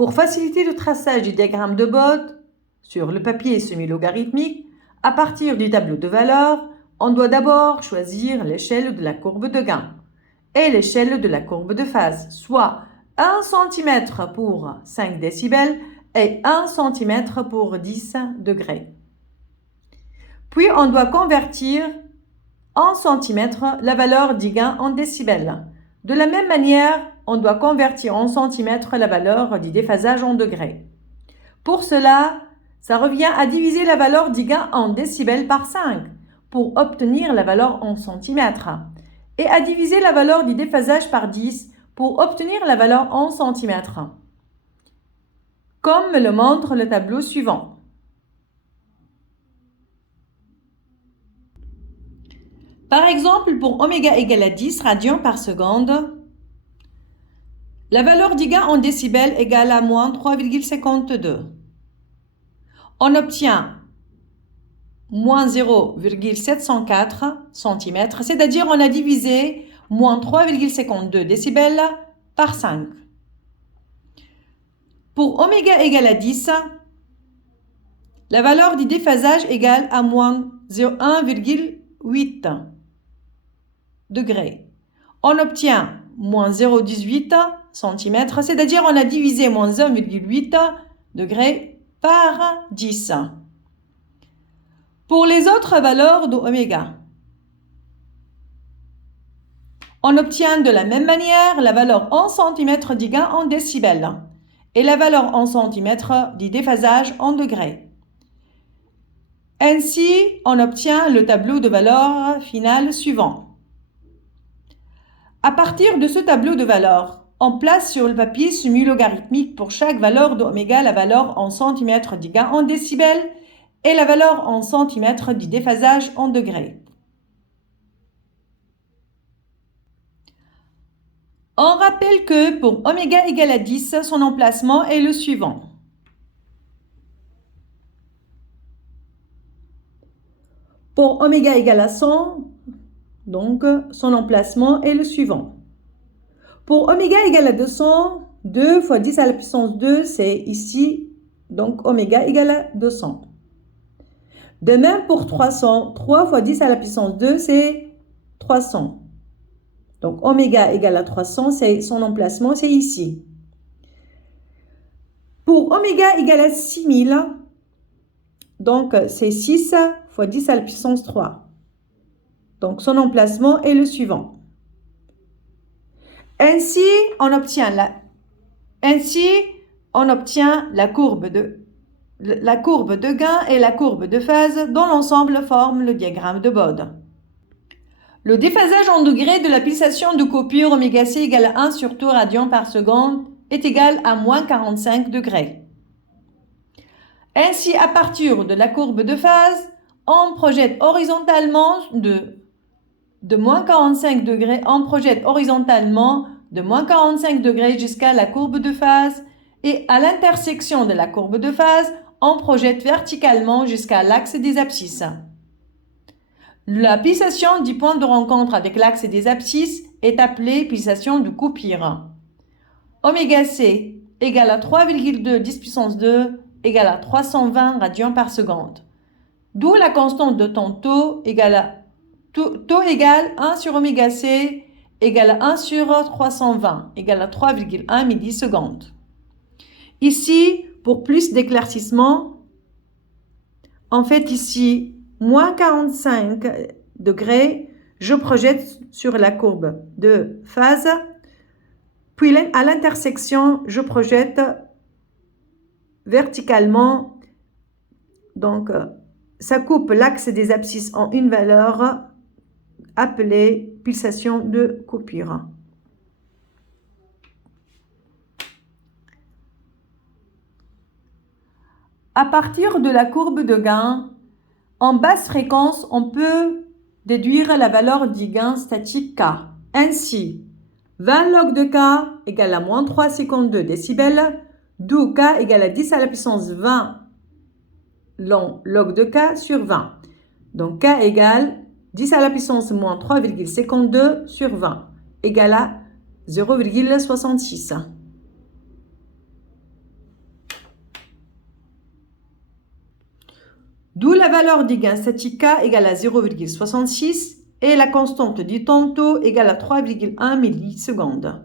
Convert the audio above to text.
Pour faciliter le traçage du diagramme de Bode sur le papier semi-logarithmique, à partir du tableau de valeurs, on doit d'abord choisir l'échelle de la courbe de gain et l'échelle de la courbe de phase, soit 1 cm pour 5 décibels et 1 cm pour 10 degrés. Puis on doit convertir en centimètres la valeur du gain en décibels. De la même manière, on doit convertir en centimètres la valeur du déphasage en degrés. Pour cela, ça revient à diviser la valeur du gain en décibels par 5 pour obtenir la valeur en centimètres et à diviser la valeur du déphasage par 10 pour obtenir la valeur en centimètres, comme le montre le tableau suivant. Par exemple, pour oméga égale à 10 radians par seconde, la valeur du gain en décibels égale à moins 3,52. On obtient moins 0,704 cm, c'est-à-dire on a divisé moins 3,52 décibels par 5. Pour oméga égale à 10, la valeur du déphasage égale à moins 1,8 degrés. On obtient moins 0,18 cm, c'est-à-dire on a divisé moins 1,8 degrés par 10. Pour les autres valeurs de oméga, on obtient de la même manière la valeur en centimètres du gain en décibels et la valeur en centimètres du déphasage en degrés. Ainsi, on obtient le tableau de valeurs final suivant. À partir de ce tableau de valeurs, on place sur le papier semi-logarithmique pour chaque valeur de oméga la valeur en centimètres du gain en décibels et la valeur en centimètres du déphasage en degrés. On rappelle que pour oméga égale à 10, son emplacement est le suivant. Pour oméga égale à 100, donc son emplacement est le suivant. Pour oméga égale à 200, 2 fois 10 à la puissance 2, c'est ici, donc oméga égale à 200. De même pour 300, 3 fois 10 à la puissance 2, c'est 300. Donc oméga égale à 300, son emplacement, c'est ici. Pour oméga égale à 6000, donc c'est 6 fois 10 à la puissance 3. Donc son emplacement est le suivant. Ainsi, on obtient la courbe de gain et la courbe de phase dont l'ensemble forme le diagramme de Bode. Le déphasage en degrés de la pulsation de coupure oméga c égale à 1 sur 2 radians par seconde est égal à moins 45 degrés. Ainsi, à partir de la courbe de phase, on projette horizontalement de moins 45 degrés, on projette horizontalement de moins 45 degrés jusqu'à la courbe de phase et à l'intersection de la courbe de phase, on projette verticalement jusqu'à l'axe des abscisses. La pulsation du point de rencontre avec l'axe des abscisses est appelée pulsation de coupure. Oméga c égale à 3,2 10 puissance 2 égale à 320 radians par seconde. D'où la constante de temps taux égale 1 sur oméga c égale à 1 sur 320 égale à 3,1 millisecondes. Ici, pour plus d'éclaircissement, en fait ici, moins 45 degrés, je projette sur la courbe de phase, puis à l'intersection, je projette verticalement, donc ça coupe l'axe des abscisses en une valeur appelée pulsation de coupure. À partir de la courbe de gain, en basse fréquence, on peut déduire la valeur du gain statique K. Ainsi, 20 log de K égale à moins 3,52 décibels, d'où K égale à 10 à la puissance 20 log de K sur 20. Donc K égale 10 à la puissance moins 3,52 sur 20 égale à 0,66. D'où la valeur du gain statique K égale à 0,66 et la constante du tantôt égale à 3,1 millisecondes.